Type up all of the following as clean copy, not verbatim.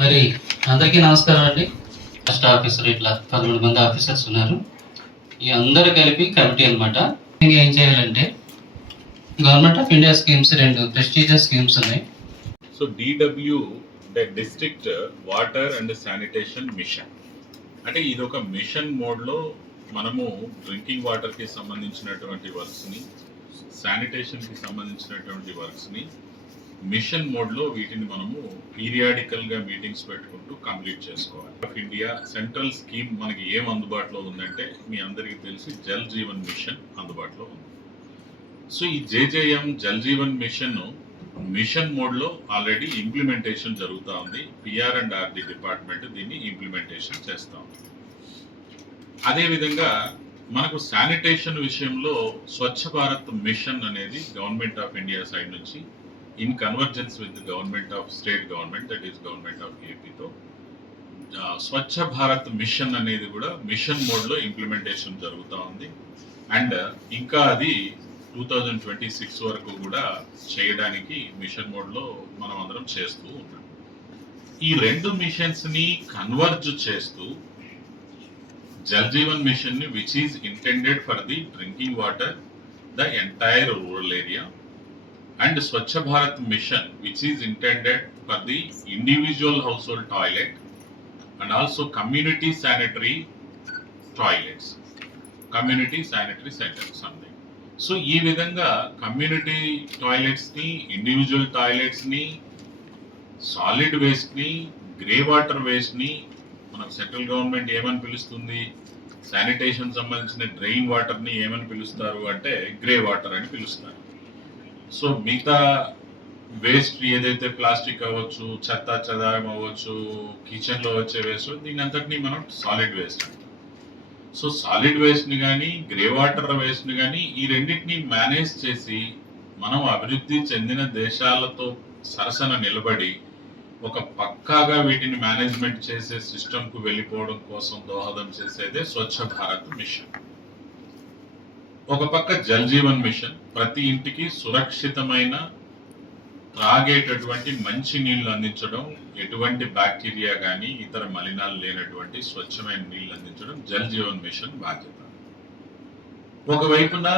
మరి అందరికీ నమస్కారం అండి. ఫస్ట్ ఆఫీసర్ ఇట్లా 13 మంది ఆఫీసర్స్ ఉన్నారు. ఈ అందరూ కలిపి కమిటీ అనమాట. ఏం చేయాలంటే government of India schemes 2 prestigious schemes ఉన్నాయి. సో DW అంటే district water and sanitation mission, అంటే ఇది ఒక మిషన్ మోడ్లో మనము డ్రింకింగ్ వాటర్కి సంబంధించినటువంటి వర్క్స్ని, శానిటేషన్కి సంబంధించినటువంటి వర్క్స్ని మిషన్ మోడ్లో వీటిని మనము పీరియాడికల్గా మీటింగ్స్ పెట్టుకుంటూ కంప్లీట్ చేసుకోవాలి. ఆఫ్ ఇండియా సెంట్రల్ స్కీమ్ మనకి ఏం అందుబాటులో ఉందంటే మీ అందరికీ తెలిసి జల్ జీవన్ మిషన్ అందుబాటులో ఉంది. సో ఈ JJM జల్ జీవన్ మిషన్ మోడ్లో ఆల్రెడీ ఇంప్లిమెంటేషన్ జరుగుతూ ఉంది. PR&RD డిపార్ట్మెంట్ దీన్ని ఇంప్లిమెంటేషన్ చేస్తూ ఉంది. అదేవిధంగా మనకు శానిటేషన్ విషయంలో స్వచ్ఛ భారత్ మిషన్ అనేది గవర్నమెంట్ ఆఫ్ ఇండియా సైడ్ నుంచి in convergence with government of state government, that is government of ఏపీతో స్వచ్ఛ భారత్ మిషన్ అనేది కూడా మిషన్ మోడ్లో ఇంప్లిమెంటేషన్ జరుగుతూ ఉంది. అండ్ ఇంకా అది 2026 వరకు కూడా చేయడానికి మిషన్ మోడ్లో మనం అందరం చేస్తూ ఉన్నాం. ఈ 2 మిషన్స్ని కన్వర్జ్ చేస్తూ జల్ జీవన్ మిషన్ ని which is intended for the drinking water the entire rural area, and Swachh Bharat mission which is intended for the individual household toilet and also community sanitary toilets, community sanitary center something. So ఈ విధంగా community టాయిలెట్స్ని, ఇండివిజువల్ టాయిలెట్స్ని, solid వేస్ట్ని, grey water వేస్ట్ని మనకు central government ఏమని పిలుస్తుంది, శానిటేషన్ సంబంధించిన డ్రైన్ వాటర్ని ఏమని పిలుస్తారు అంటే గ్రే వాటర్ అని పిలుస్తారు. సో మిగతా వేస్ట్ ఏదైతే ప్లాస్టిక్ అవ్వచ్చు, చెత్త చెదారం అవ్వచ్చు, కిచెన్లో వచ్చే వేస్ట్, దీని అంతటినీ మనం సాలిడ్ వేస్ట్ అంటాం. సో సాలిడ్ వేస్ట్ని కానీ గ్రే వాటర్ వేస్ట్ని కానీ ఈ రెండింటిని మేనేజ్ చేసి మనం అభివృద్ధి చెందిన దేశాలతో సరసన నిలబడి ఒక పక్కాగా వీటిని మేనేజ్మెంట్ చేసే సిస్టమ్కు వెళ్ళిపోవడం కోసం దోహదం చేసేదే స్వచ్ఛ భారత్ మిషన్. ఒక పక్క జల్ జీవన్ మిషన్ ప్రతి ఇంటికి సురక్షితమైన త్రాగేటటువంటి మంచి నీళ్లు అందించడం, ఎటువంటి బ్యాక్టీరియా కానీ ఇతర మలినాలు లేనటువంటి స్వచ్ఛమైన నీళ్లు అందించడం జల్ జీవన్ మిషన్ బాధ్యత. ఒకవైపున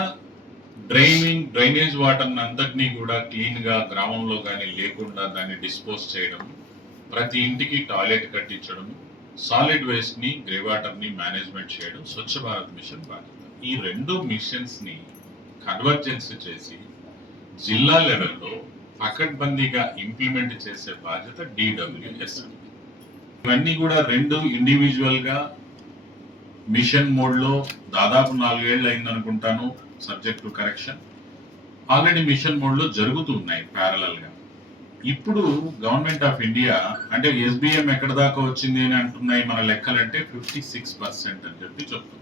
డ్రైనేజ్ వాటర్ అంతటినీ కూడా క్లీన్ గా గ్రామంలో కానీ లేకుండా దాన్ని డిస్పోజ్ చేయడం, ప్రతి ఇంటికి టాయిలెట్ కట్టించడం, సాలిడ్ వేస్ట్ ని గ్రే వాటర్ ని మేనేజ్మెంట్ చేయడం స్వచ్ఛ భారత్ మిషన్ బాధ్యత. ఈ 2 మిషన్స్ ని కన్వర్జెన్స్ చేసి జిల్లా లెవెల్లో పకడ్బందీగా ఇంప్లిమెంట్ చేసే బాధ్యత DWS. ఇవన్నీ కూడా 2 ఇండివిజువల్ గా మిషన్ మోడ్లో దాదాపు 4 ఏళ్ళు అయిందనుకుంటాను, subject to correction. Already mission మోడ్లో జరుగుతున్నాయి ప్యారలల్ గా. ఇప్పుడు గవర్నమెంట్ ఆఫ్ ఇండియా అంటే SBM ఎక్కడ దాకా వచ్చింది అని అంటున్నాయి మన లెక్కలంటే 56% అని చెప్పి చెప్తున్నారు.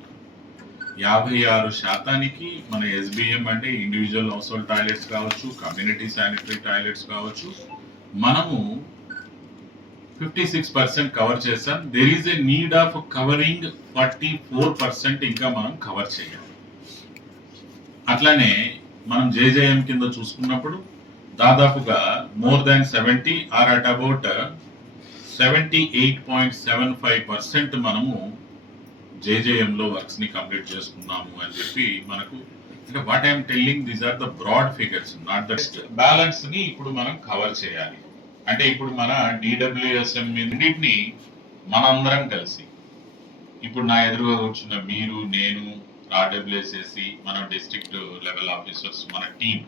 56% మన SBM అంటే ఇండివిజువల్ హౌస్ హోల్డ్ టాయిలెట్స్ కావచ్చు, కమ్యూనిటీ శానిటరీ టాయిలెట్స్ కావచ్చు, మనము 56% కవర్ చేసాం. There is a need of covering 44% ఇంకా మనం కవర్ చేయాలి. అట్లానే మనం JJM కింద చూసుకున్నప్పుడు దాదాపుగా more than 70 or at about 78.75% మనము JJM లో వర్క్స్ ని కంప్లీట్ చేసుకున్నాము అని చెప్పి మనకు, అంటే what I'm telling these are the broad figures, not the balance ని ఇప్పుడు మనం కవర్ చేయాలి. అంటే ఇప్పుడు మన DWSM రెండింటిని మనందరం కలిసి, ఇప్పుడు నా ఎదురుగా కూర్చున్న మీరు, నేను, RWSSC, మన డిస్ట్రిక్ట్ లెవెల్ ఆఫీసర్స్, మన టీం